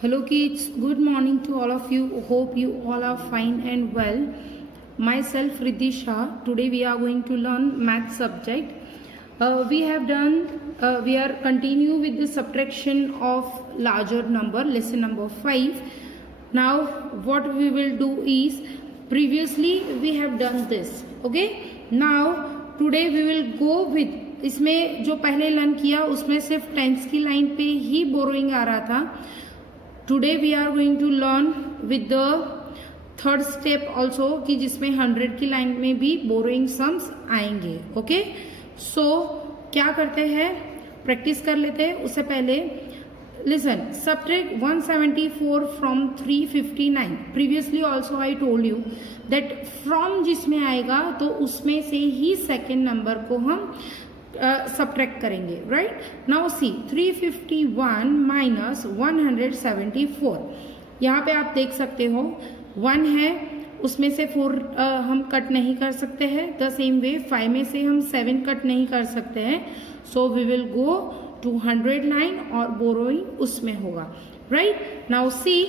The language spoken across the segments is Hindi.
Hello kids, good morning to all of you. Hope you all are fine and well. Myself Riddhi Shah. Today we are going to learn math subject. We are continue with the subtraction of larger number, lesson number 5. Now what we will do is, previously we have done this. Okay. Now today we will go with, इसमें जो पहले लर्न किया उसमें सिर्फ टेंस की लाइन पे ही बोरोइंग आ रहा था. Today we are going to learn with the third step also, कि जिसमें 100 की लाइन में भी बोरोइंग सम्स आएंगे. ओके, सो क्या करते हैं, प्रैक्टिस कर लेते हैं. उससे पहले listen, subtract 174 from 359. Previously also I told you that from जिसमें आएगा तो उसमें से ही सेकेंड नंबर को हम सब्ट्रैक्ट करेंगे. राइट नाउ सी 351 माइनस 174. यहाँ पे आप देख सकते हो 1 है, उसमें से 4 हम कट नहीं कर सकते हैं. द सेम वे 5 में से हम 7 कट नहीं कर सकते हैं. So we will go to 109 और बोरोइंग उसमें होगा. Right now see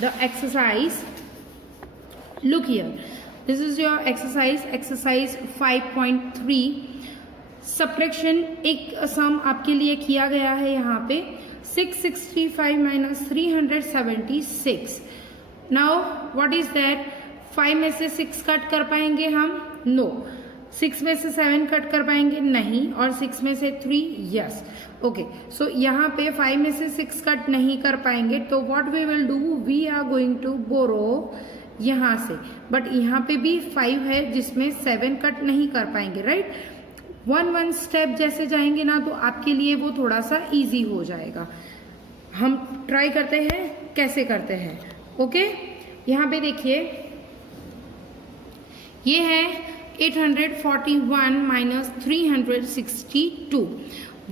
the exercise. Look here, this is your exercise 5.3. Subtraction एक सम आपके लिए किया गया है यहाँ पे 665 minus 376. Now what is that, 5 में से 6 कट कर पाएंगे हम? नो. 6 में से 7 कट कर पाएंगे? नहीं. और 6 में से 3? यस. ओके, सो यहाँ पे 5 में से 6 कट नहीं कर पाएंगे तो what we will do, we are going to borrow यहाँ से. बट यहाँ पे भी 5 है जिसमें 7 कट नहीं कर पाएंगे. राइट, वन स्टेप जैसे जाएंगे ना तो आपके लिए वो थोड़ा सा इजी हो जाएगा. हम ट्राई करते हैं कैसे करते हैं. ओके, यहाँ पे देखिए ये है 841 माइनस 362.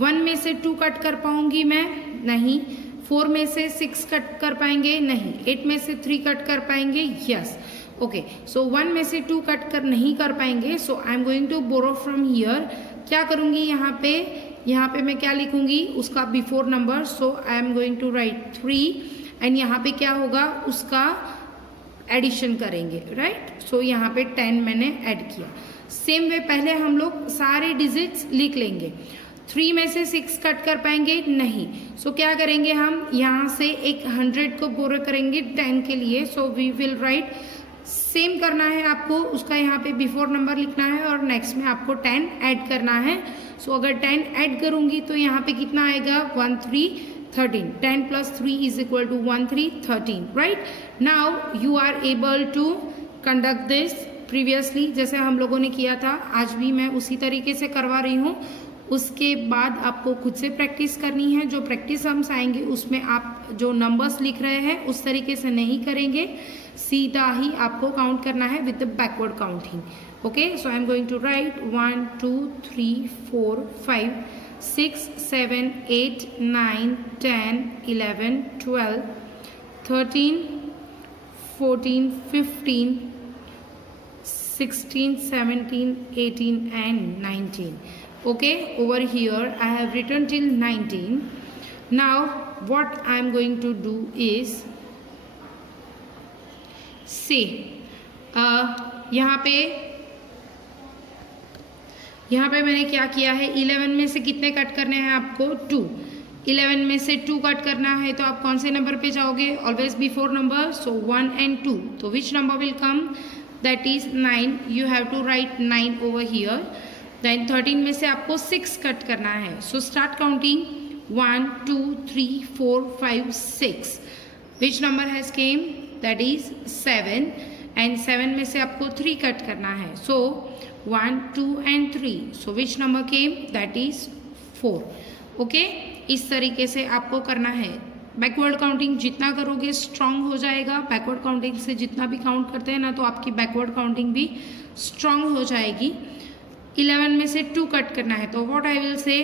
1 में से 2 कट कर पाऊंगी मैं? नहीं. 4 में से 6 कट कर पाएंगे? नहीं. 8 में से 3 कट कर पाएंगे? यस. ओके, सो 1 में से 2 कट कर नहीं कर पाएंगे. So I am going to borrow from here. क्या करूंगी यहाँ पे मैं क्या लिखूंगी, उसका before number. So I am going to write 3 and यहाँ पे क्या होगा, उसका एडिशन करेंगे. राइट, सो यहाँ पे 10 मैंने ऐड किया. सेम वे पहले हम लोग सारे डिजिट्स लिख लेंगे. 3 में से 6 कट कर पाएंगे? नहीं. सो क्या करेंगे, हम यहाँ से एक 100 को बोरो करेंगे 10 के लिए. So we will write, same करना है आपको, उसका यहाँ पे बिफोर नंबर लिखना है और नेक्स्ट में आपको 10 ऐड करना है. सो अगर 10 ऐड करूंगी तो यहाँ पे कितना आएगा, 1 3 13. 10 plus 3 is equal to 1 3 13. Right now you are able to conduct this previously जैसे हम लोगों ने किया था. आज भी मैं उसी तरीके से करवा रही हूँ. उसके बाद आपको खुद से प्रैक्टिस करनी है. जो प्रैक्टिस हम आएंगे उसमें आप जो नंबर्स लिख रहे हैं उस तरीके से नहीं करेंगे, सीधा ही आपको काउंट करना है with the backward counting. Okay, so I am going to write 1 2 3 4 5 6 7 8 9 10 11 12 13 14 15 16 17 18 and 19. Okay, over here I have written till 19. Now what I am going to do is, see यहाँ पे मैंने क्या किया है, 11 में से कितने कट करने हैं आपको? 2. 11 में से 2 कट करना है तो आप कौन से नंबर पे जाओगे? Always before number. So 1 and 2. तो which number will come? That is 9. You have to write 9 over here. Then 13 में से आपको 6 कट करना है. So start counting 1 2 3 4 5 6. Which number has came? That is 7. And 7 में से आपको 3 कट करना है. So 1 2 and 3. So which number came? That is 4. Okay, इस तरीके से आपको करना है. बैकवर्ड काउंटिंग जितना करोगे स्ट्रांग हो जाएगा. बैकवर्ड काउंटिंग से जितना भी काउंट करते हैं ना तो आपकी बैकवर्ड काउंटिंग भी स्ट्रांग हो जाएगी. 11 में से 2 कट करना है तो what I will say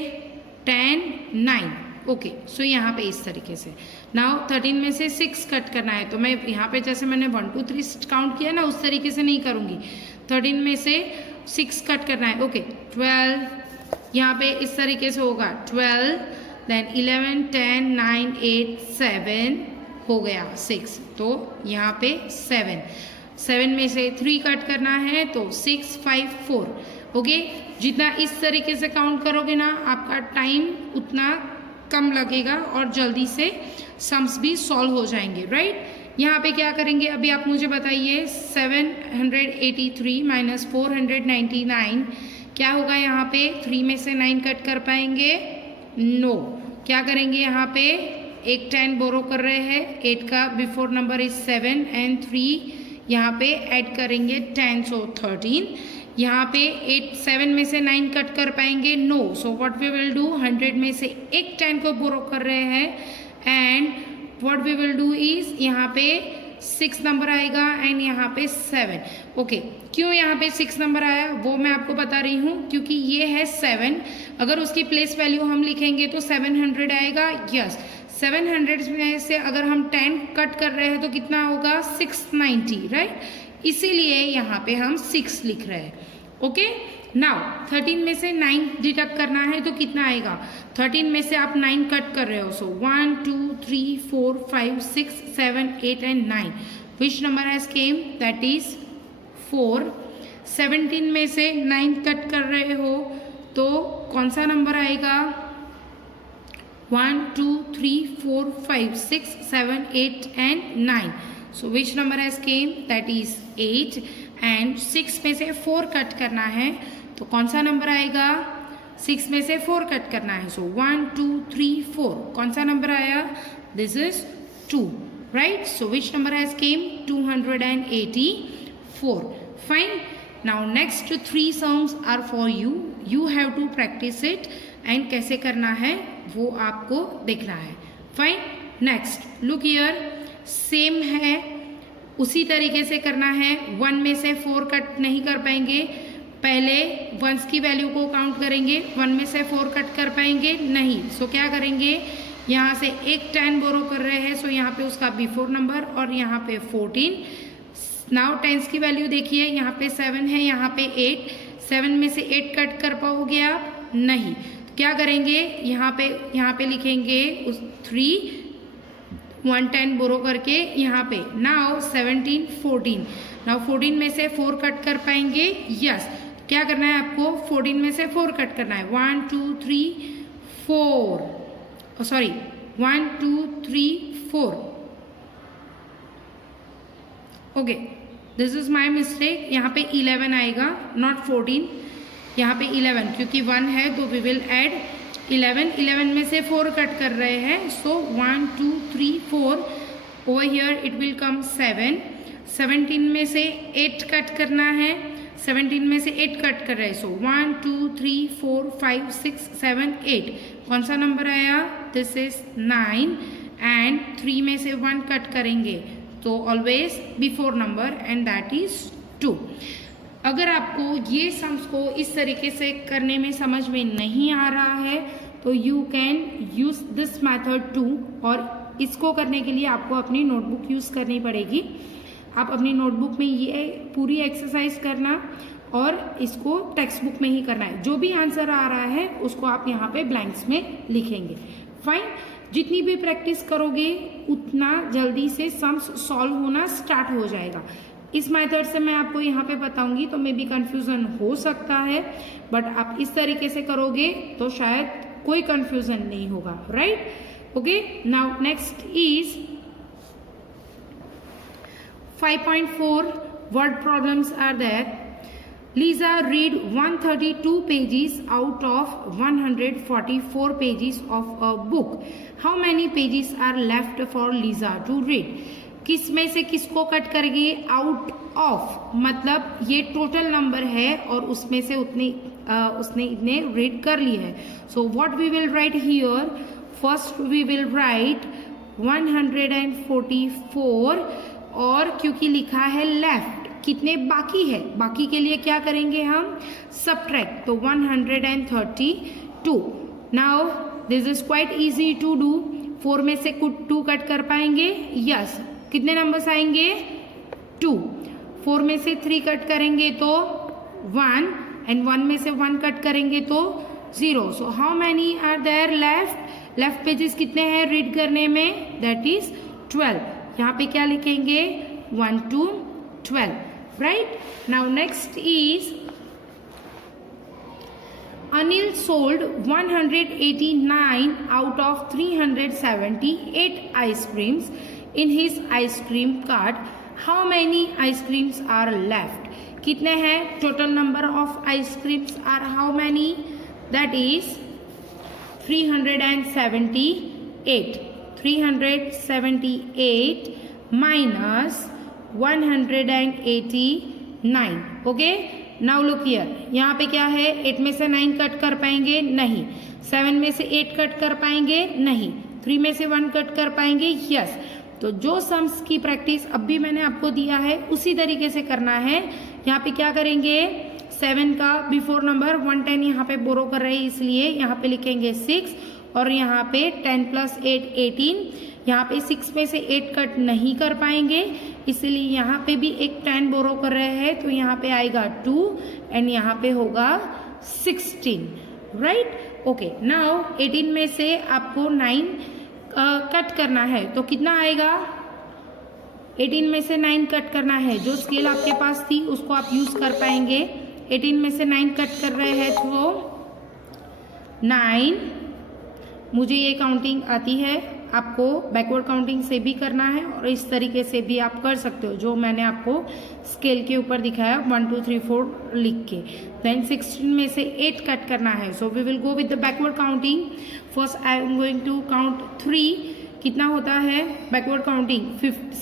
10 9. Okay, सो यहाँ पे इस तरीके से. नाउ 13 में से 6 कट करना है तो मैं यहाँ पे जैसे मैंने 1 2 3 काउंट किया ना उस तरीके से नहीं करूँगी. 13 में से 6 कट करना है. ओके, 12 यहाँ पे इस तरीके से होगा 12. then 11 10 9 8 7 हो गया 6, तो यहाँ पे 7 में से 3 कट करना है तो 6 5 4। ओके, जितना इस तरीके से काउंट करोगे ना आपका टाइम उतना कम लगेगा और जल्दी से सम्स भी सॉल्व हो जाएंगे, राइट। यहाँ पे क्या करेंगे अभी आप मुझे बताइए, 783 माइनस 499 क्या होगा। यहाँ पे 3 में से 9 कट कर पाएंगे, नो। क्या करेंगे यहाँ पे एक 10 बोरो कर रहे हैं, 8 का बिफोर नंबर इज 7 एंड 3 यहाँ पे ऐड करेंगे 10, सो 13। यहाँ पे 7 में से 9 कट कर पाएंगे, no. So what we will do, 100 में से एक 10 को बोरो कर रहे हैं and what we will do is यहाँ पे 6 नंबर आएगा एंड यहाँ पे 7। ओके, क्यों यहाँ पे 6 नंबर आया वो मैं आपको बता रही हूँ, क्योंकि ये है 7, अगर उसकी प्लेस वैल्यू हम लिखेंगे तो 700 आएगा। यस, 700 में से अगर हम 10 कट कर रहे हैं तो कितना होगा 690, राइट। इसीलिए यहाँ पे हम 6 लिख रहे हैं। ओके, नाउ 13 में से 9 डिडक्ट करना है तो कितना आएगा, 13 में से आप 9 कट कर रहे हो, सो 1 2 3 4 5 6 7 8 and 9। Which number has came, that is 4। 17 में से 9 कट कर रहे हो तो कौन सा नंबर आएगा, 1 2 3 4 5 6 7 8 and 9। So which number has came, that is 8 and 6 में से 4 कट करना है तो कौन सा नंबर आएगा, 6 में से 4 कट करना है, सो 1 2 3 4 कौन सा नंबर आया, this is 2, right. So which number has came, 284। Fine, now next 3 songs are for you, you have to practice it and कैसे करना है वो आपको देखना है। Fine, next look here, same है, उसी तरीके से करना है। 1 में से 4 कट नहीं कर पाएंगे, पहले वंस की वैल्यू को काउंट करेंगे, 1 में से 4 कट कर पाएंगे नहीं, सो क्या करेंगे, यहाँ से एक 10 बोरो कर रहे हैं, सो यहाँ पे उसका बिफोर नंबर और यहाँ पे 14। नाउ 10 की वैल्यू देखिए, यहाँ पे 7 है, यहाँ पे 8, 7 में से 8 कट कर पाओगे आप, नहीं। तो क्या करेंगे, यहाँ पे लिखेंगे 3 1 10 बोरो करके यहाँ पे। नाउ 17 14, नाउ 14 में से 4 कट कर पाएंगे, यस। क्या करना है आपको, 14 में से 4 कट करना है, 1 2 3 4, sorry 1 2 3 4। Okay, this is my mistake, यहाँ पे 11 आएगा, नॉट 14, यहाँ पे 11 क्योंकि 1 है तो वी विल ऐड 11 में से 4 कट कर रहे हैं, सो 1 2 3 4, over here it will come 7। 17 में से 8 कट करना है, 17 में से 8 कट कर रहे हैं, सो 1 2 3 4 5 6 7 8 कौन सा नंबर आया, दिस इज 9 एंड 3 में से 1 कट करेंगे तो always before number and that is 2। अगर आपको ये सम्स को इस तरीके से करने में समझ में नहीं आ रहा है तो you can use this method to, और इसको करने के लिए आपको अपनी नोटबुक यूज़ करनी पड़ेगी। आप अपनी नोटबुक में ये पूरी एक्सरसाइज करना और इसको टेक्स्ट बुक में ही करना है। जो भी आंसर आ रहा है उसको आप यहाँ पे ब्लैंक्स में लिखेंगे। फाइन, जितनी भी प्रैक्टिस करोगे उतना जल्दी से सम्स सॉल्व होना स्टार्ट हो जाएगा। इस मेथड से मैं आपको यहाँ पे बताऊंगी तो मे बी कंफ्यूजन हो सकता है, बट आप इस तरीके से करोगे तो शायद कोई कंफ्यूजन नहीं होगा, right. Okay, now next is 5.4 word problems are there. Lisa read 132 pages out of 144 pages of a book. How many pages are left for Lisa to read? किस में से किसको कट करेंगे, आउट ऑफ मतलब ये टोटल नंबर है और उसमें से उसने इतने रीड कर ली है। So what we will write here, first we will write 144 और क्योंकि लिखा है लेफ्ट, कितने बाकी है, बाकी के लिए क्या करेंगे हम, सबट्रैक्ट, तो 132। Now this is quite easy to do. 4 में से 2 कट कर पाएंगे, यस। कितने नंबर्स आएंगे, 2। 4 में से 3 कट करेंगे तो 1 एंड 1 में से 1 कट करेंगे तो 0। So how many are there left, left pages कितने हैं रीड करने में, दैट इज 12. यहाँ पे क्या लिखेंगे 1 to 12, right? Now next is Anil sold 189 out of 378 ice creams in his ice cream cart. How many ice creams are left? कितने हैं? Total number of ice creams are how many? That is 378. 378 minus 189. Okay? Now look here, यहाँ पे क्या है 8 में से 9 कट कर पाएंगे? नहीं। 7 में से 8 कट कर पाएंगे? नहीं। 3 में से 1 कट कर पाएंगे? यस। तो जो सम्स की प्रैक्टिस अब भी मैंने आपको दिया है उसी तरीके से करना है। यहाँ पे क्या करेंगे 7 का बिफोर नंबर 110 यहाँ पे बोरो कर रहे हैं इसलिए यहाँ पे लिखेंगे 6 और यहाँ पे 10 + 8 18। यहाँ पे 6 में से 8 कट नहीं कर पाएंगे इसलिए यहाँ पे भी एक 10 बोरो कर रहे हैं तो यहाँ पे आएगा 2 एंड यहाँ पे होगा 16, राइट? ओके, नाउ 18 में से आपको 9 कट करना है तो कितना आएगा? 18 में से 9 कट करना है, जो स्केल आपके पास थी उसको आप यूज कर पाएंगे। 18 में से 9 कट कर रहे हैं तो 9, मुझे ये काउंटिंग आती है, आपको बैकवर्ड काउंटिंग से भी करना है और इस तरीके से भी आप कर सकते हो जो मैंने आपको स्केल के ऊपर दिखाया 1 2 3 4 लिख के। देन 16 में से 8 कट करना है so we will go with the backward counting. First I am going to count 3। कितना होता है बैकवर्ड काउंटिंग?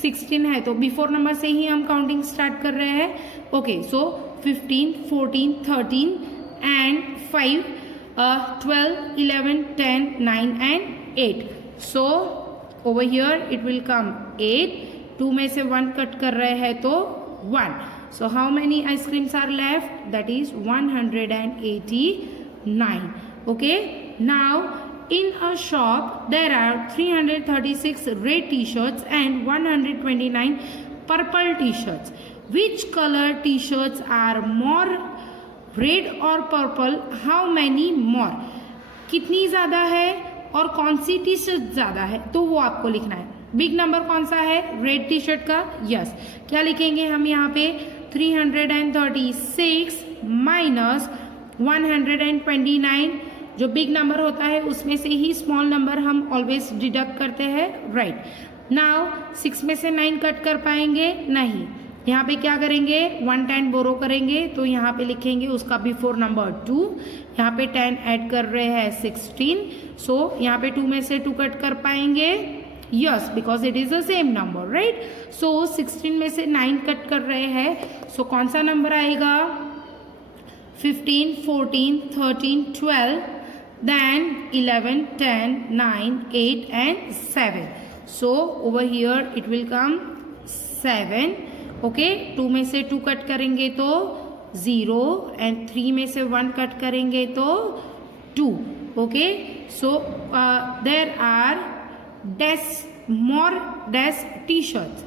16 है तो बिफोर नंबर से ही हम काउंटिंग स्टार्ट कर रहे हैं। Okay, so 15 14 13 and 5 12 11 10 9 and 8। So over here it will come 8. 2 में से 1 कट कर रहे हैं तो 1. So how many ice creams are left? That is 189. Okay. Now in a shop there are 336 red t-shirts and 129 purple t-shirts. Which color t-shirts are more red or purple? How many more? कितनी ज्यादा है और कौन सी टी शर्ट ज्यादा है तो वो आपको लिखना है। बिग नंबर कौन सा है? रेड टी शर्ट का। यस, क्या लिखेंगे हम यहाँ पे 336 माइनस 129। जो बिग नंबर होता है उसमें से ही स्मॉल नंबर हम ऑलवेज डिडक्ट करते हैं, राइट? नाउ 6 में से 9 कट कर पाएंगे? नहीं। यहाँ पे क्या करेंगे 110 बोरो करेंगे तो यहाँ पे लिखेंगे उसका बिफोर नंबर 2। यहाँ पे 10 ऐड कर रहे हैं 16। सो यहाँ पे 2 में से 2 कट कर पाएंगे? Yes, because it is the same number, right? So 16 में से 9 कट कर रहे हैं सो कौन सा नंबर आएगा? 15 14 13 12 then 11 10 9 8 and 7। So over here it will come 7। Okay, 2 में से 2 कट करेंगे तो 0 एंड 3 में से 1 कट करेंगे तो 2। Okay, so there are more T shirts.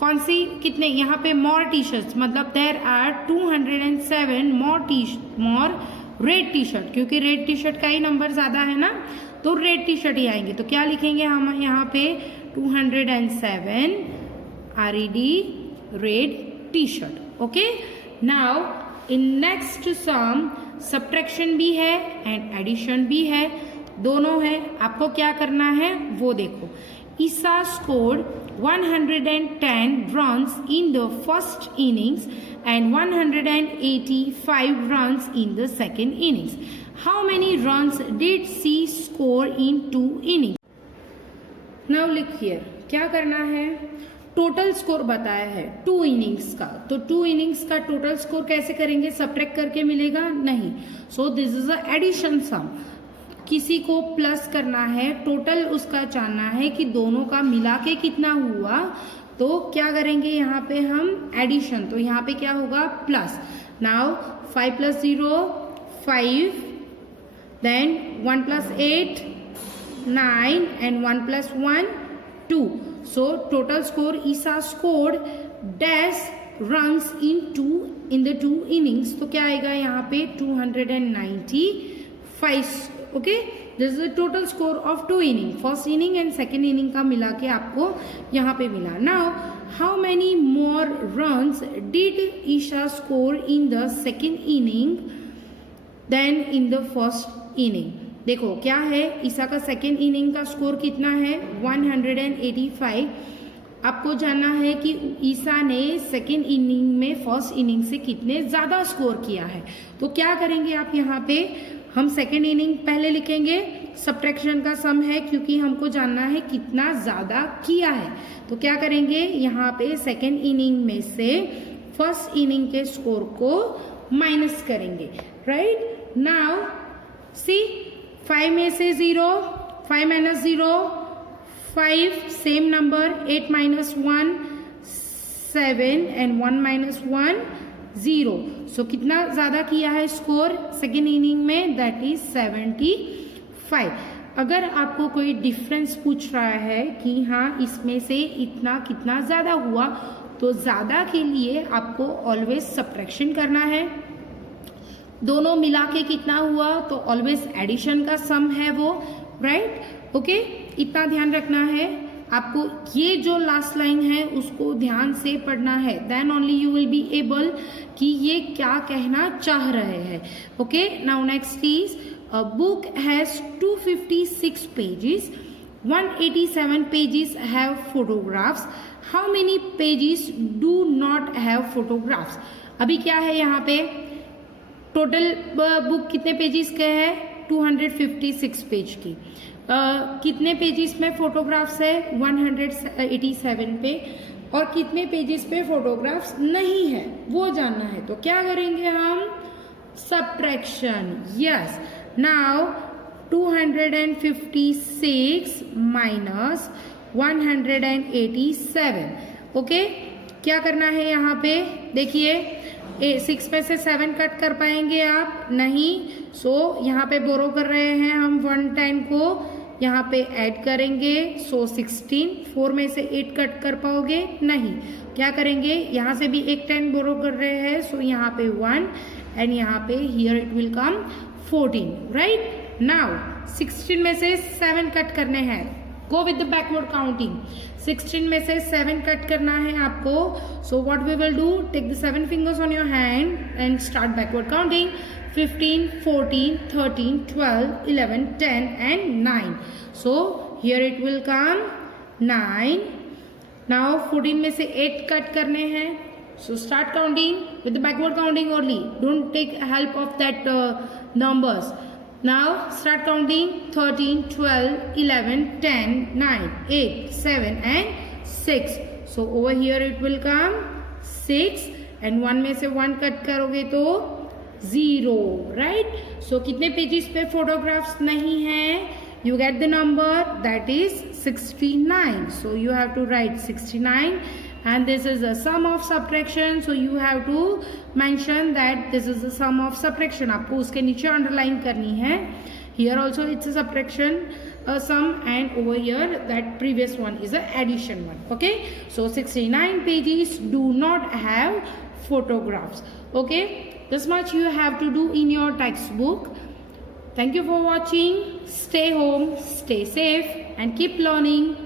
कौन सी कितने? यहाँ पे मोर टी शर्ट्स मतलब there are 207 more red T shirt, क्योंकि रेड टी शर्ट का ही नंबर ज्यादा है ना तो रेड टी शर्ट ही आएंगे। तो क्या लिखेंगे हम यहाँ पे 207 RED red t-shirt. Okay, now in next sum subtraction भी है and addition भी है, दोनों है। आपको क्या करना है वो देखो। Isa scored 110 runs in the first innings and 185 runs in the second innings. How many runs did she score in 2 innings? Now look here, क्या करना है? टोटल स्कोर बताया है 2 इनिंग्स का, तो 2 इनिंग्स का टोटल स्कोर कैसे करेंगे? सब्ट्रैक्ट करके मिलेगा? नहीं। So this is a addition sum. किसी को प्लस करना है, टोटल उसका जानना है कि दोनों का मिला के कितना हुआ, तो क्या करेंगे यहाँ पे हम एडिशन। तो यहाँ पे क्या होगा? Plus. Now 5 + 0 5, then 1 + 8 9 and 1 + 1 2। So total score Isa scored dash runs in the 2 innings. तो क्या आएगा यहाँ पे 295। Okay, this is the total score of 2 inning, first inning and second inning का मिला के आपको यहाँ पे मिला. Now how many more runs did Isha score in the second inning then in the first inning. देखो क्या है, ईशा का सेकेंड इनिंग का स्कोर कितना है 185. आपको जानना है कि ईशा ने सेकेंड इनिंग में फर्स्ट इनिंग से कितने ज़्यादा स्कोर किया है. तो क्या करेंगे आप, यहाँ पे हम सेकेंड इनिंग पहले लिखेंगे, सब्ट्रैक्शन का सम है क्योंकि हमको जानना है कितना ज़्यादा किया है. तो क्या करेंगे, यहाँ पे सेकेंड इनिंग में से फर्स्ट इनिंग के स्कोर को माइनस करेंगे. राइट नाउ सी 5 में से 0, 5 minus 0 5, same number 8 minus 1 7 and 1 minus 1 0. सो कितना ज़्यादा किया है स्कोर सेकेंड इनिंग में, दैट इज 75. अगर आपको कोई डिफरेंस पूछ रहा है कि हाँ इसमें से इतना कितना ज़्यादा हुआ, तो ज़्यादा के लिए आपको ऑलवेज सब्ट्रैक्शन करना है. दोनों मिला के कितना हुआ तो ऑलवेज एडिशन का सम है वो. राइट ओके, इतना ध्यान रखना है आपको. ये जो लास्ट लाइन है उसको ध्यान से पढ़ना है, then only you will be able कि ये क्या कहना चाह रहे हैं. Okay now next is a book has 256 pages, 187 pages have photographs. How many pages do not have photographs? अभी क्या है यहाँ पे, टोटल बुक कितने पेजेस के है 256 पेज की. कितने पेजेस में फोटोग्राफ्स है 187 पे, और कितने पेजेस पे फोटोग्राफ्स नहीं है वो जानना है. तो क्या करेंगे हम, subtraction. Yes now 256 minus 187. Okay क्या करना है यहाँ पे, देखिए 6 में से 7 कट कर पाएंगे आप, नहीं. सो यहाँ पे बोरो कर रहे हैं हम 110 को, यहाँ पे ऐड करेंगे. सो 16, 4 में से 8 कट कर पाओगे, नहीं. क्या करेंगे, यहाँ से भी एक 10 बोरो कर रहे हैं. सो यहाँ पे 1 एंड यहाँ पे here it will come 14. Right now 16 में से 7 कट करने हैं, go with the backward counting. 16 में से 7 कट करना है आपको. So what we will do, take the 7 fingers on your hand and start backward counting. 15, 14, 13, 12, 11, 10 and 9. So here it will come 9. Now 14 में से 8 कट करने हैं. So start counting with the backward counting only. Don't take help of that numbers. Now start counting 13, 12, 11, 10, 9, 8, 7 and 6. So over here it will come 6 and 1 में से 1 कट करोगे तो 0. राइट सो कितने पेजेस पे फोटोग्राफ्स नहीं है, you get the number, that is 69. So you have to write 69 and this is a sum of subtraction. So you have to mention that this is the sum of subtraction. आपको उसके नीचे अंडरलाइन करनी है. Here also it's a subtraction sum and over here that previous one is a addition one. Okay, so 69 pages do not have photographs. Okay, this much you have to do in your textbook. Thank you for watching. Stay home, stay safe and keep learning.